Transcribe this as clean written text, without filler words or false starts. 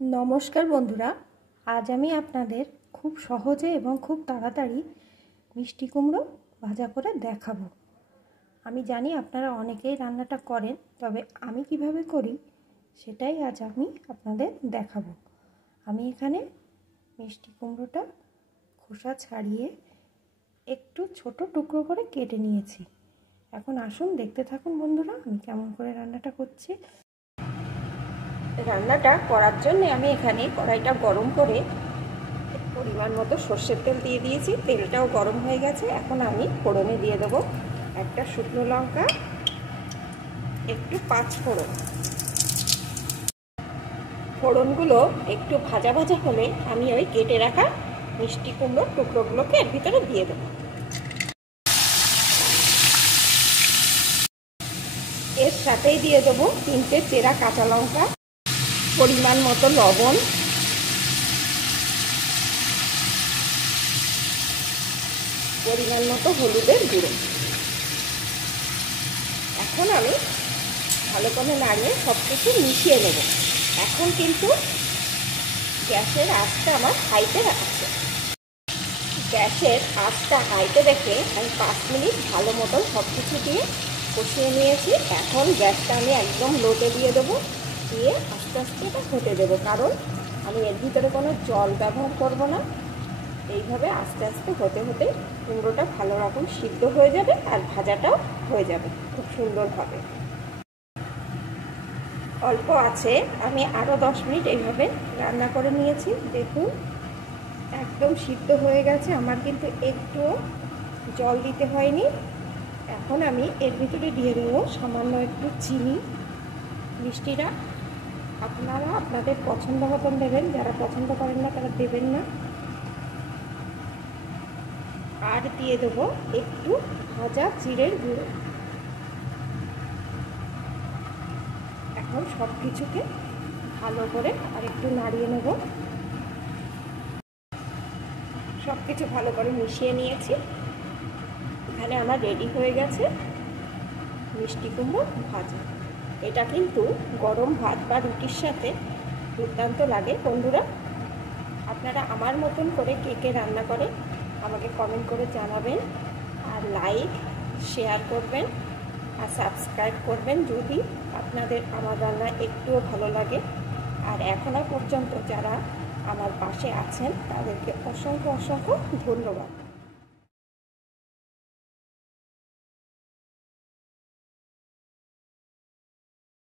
नमस्कार बंधुरा आज आमी आपनादेर खूब सहजे एवं खूब ताड़ाताड़ी मिष्टि कुमड़ो भाजा करे देखाबो। आमी जानी आपनारा अनेकेई रान्नाटा करें, तबे आमी किभाबे करी सेटाई आज आमी आपनादेर देखाबो। आमी एखाने मिष्टि कुमड़ोटा खोसा छाड़िए एकटू छोटो टुकरो करे केटे निয়েছি। এখন আসুন देखते থাকুন বন্ধুরা আমি কেমন করে রান্নাটা করছি। রান্নাটা করার জন্য আমি এখানে কড়াইটা গরম করে পরিমাণ মতো সরষের তেল দিয়ে দিয়েছি। তেলটাও গরম হয়ে গেছে। এখন আমি ফোড়নে দিয়ে দেব একটা শুকনো লঙ্কা, একটু পাঁচ ফোড়ন। ফোড়নগুলো একটু ভাজা ভাজা হলে আমি ওই কেটে রাখা মিষ্টি কুমড়োর টুকরোগুলোকে এর ভিতরে দিয়ে দেব। এর সাথেই দিয়ে দেব তিনটে চেরা কাঁচা লঙ্কা, পরিমাণ মতো লবণ, পরিমাণ মতো হলুদের গুঁড়ো। এখন আমি ভালো করে নাড়িয়ে সব কিছু মিশিয়ে নেব। এখন কিন্তু গ্যাসের আঁচটা আমার হাইতে আছে। গ্যাসের আঁচটা হাইতে রেখে আমি 5 মিনিট ভালো মতন সব কিছু দিয়ে কষিয়ে নিয়েছি। এখন গ্যাসটা আমি একদম লোতে দিয়ে দেবো, দিয়ে আস্তে আস্তে এটা হতে দেবো, কারণ আমি এর ভিতরে কোনো জল ব্যবহার করব না। এইভাবে আস্তে আস্তে হতে হতে কুমড়োটা ভালো রকম সিদ্ধ হয়ে যাবে আর ভাজাটাও হয়ে যাবে খুব সুন্দরভাবে। অল্প আছে আমি আরও 10 মিনিট এইভাবে রান্না করে নিয়েছি। দেখুন একদম সিদ্ধ হয়ে গেছে আমার, কিন্তু একটুও জল দিতে হয়নি। এখন আমি এর ভিতরে দিয়ে দেবো সামান্য একটু চিনি। মিষ্টিটা আপনারা আপনাদের পছন্দ মতন দেবেন, যারা পছন্দ করেন না তারা দেবেন না। আর দিয়ে দেবো একটু ভাজা জিরের গুঁড়ো। এখন সব কিছুকে ভালো করে আর একটু নাড়িয়ে নেব। সব কিছু ভালো করে মিশিয়ে নিয়েছি। এখানে আমার রেডি হয়ে গেছে মিষ্টি কুমড়ো ভাজা। এটা কিন্তু গরম ভাত বা রুটির সাথে দুর্দান্ত লাগে। বন্ধুরা আপনারা আমার মতন করে কে কে রান্না করে আমাকে কমেন্ট করে জানাবেন, আর লাইক শেয়ার করবেন আর সাবস্ক্রাইব করবেন যদি আপনাদের আমার রান্না একটুও ভালো লাগে। আর এখনো পর্যন্ত যারা আমার পাশে আছেন তাদেরকে অসংখ্য অসংখ্য ধন্যবাদ।